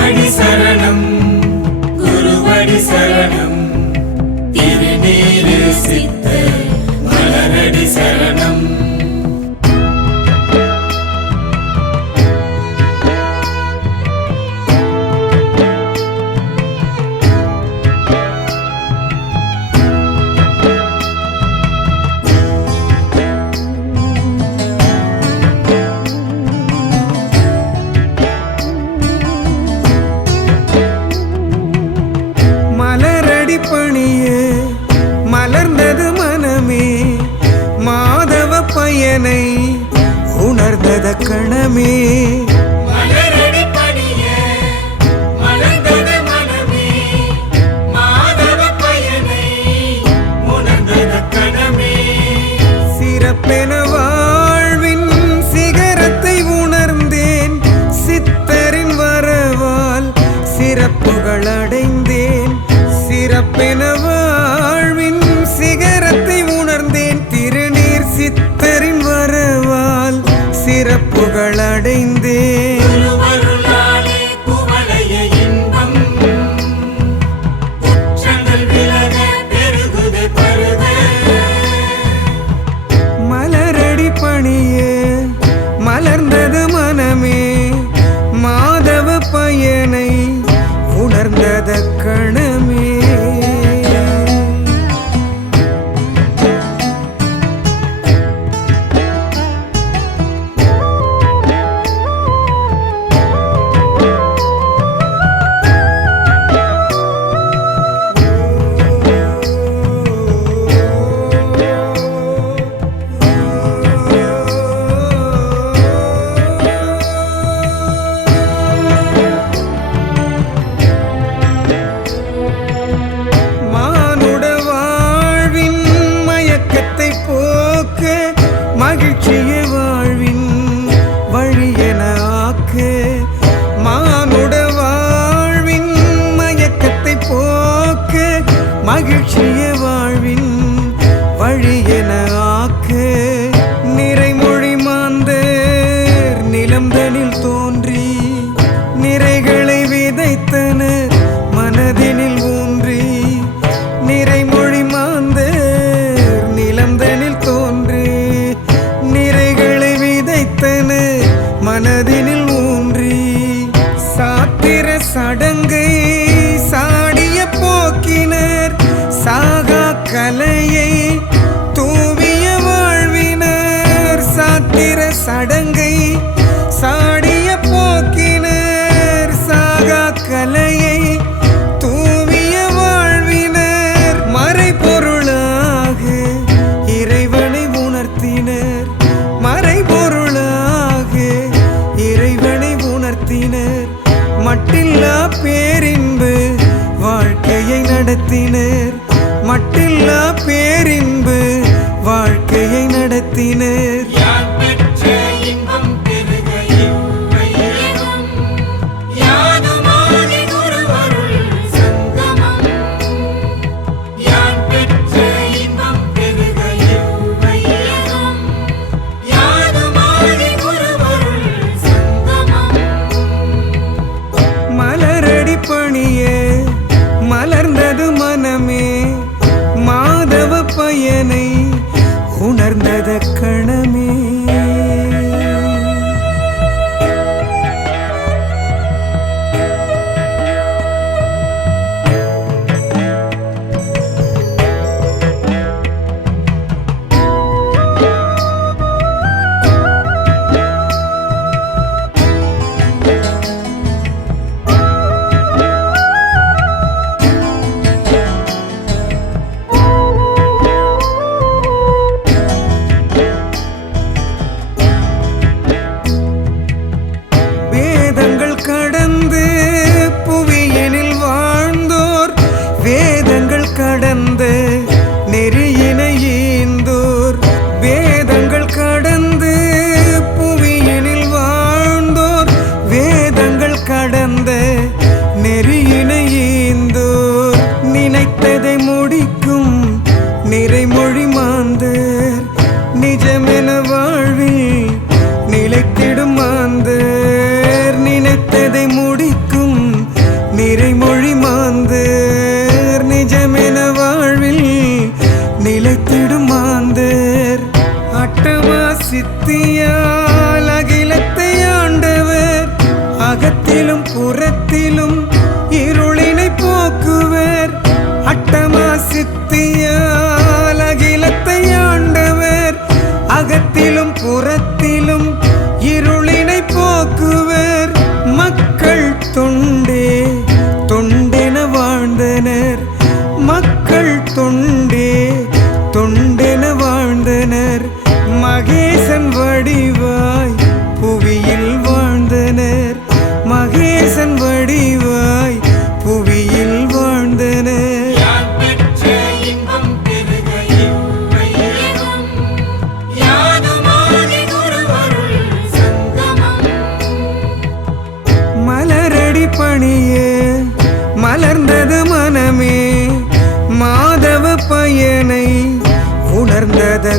திருவடி சரணம் குருவடி சரணம் திருநீறு சித்த மலரடி சரணம் பணியே மலர்ந்தது மனமே மாதவ பயனை உணர்ந்தத கணமே மலரடி பணியே மலர்ந்தது மனமே மாதவ பயனை உணர்ந்தத கணமே சிறப்பென வாழ்வின் சிகரத்தை உணர்ந்தேன் சித்தரின் வரவால் சிறப்புகள் அடைந்தேன் சிறப்பென வாழ்வின் சிகரத்தை உணர்ந்தேன் திருநீர் சித்தரின் வரவால் சிறப்புகள் அடைந்தேன் மலரடி பணியே மலர்ந்தது மனமே மாதவ பயனை உணர்ந்தத கணமே மகிழ்ச்சிய வாழ்வின் வழியென ஆக்கு மானுட வாழ்வின் மயக்கத்தை போக்கு மகிழ்ச்சிய வாழ்வின் வழியென ஆக்கு நிறைமொழி மாந்தர் நிலம்தனில் தோன்றி நிறைகளை விதைத்தனர் மனதினில் ஊன்றி நிறைமொழி மாந்தர் நிலம்தனில் தோன்றி மனதினில் ஊன்றி சாத்திர சடங்கை சாடிய போக்கினர் பணிய மலர்ந்தது மனமே மாதவ பயனை உணர்ந்தத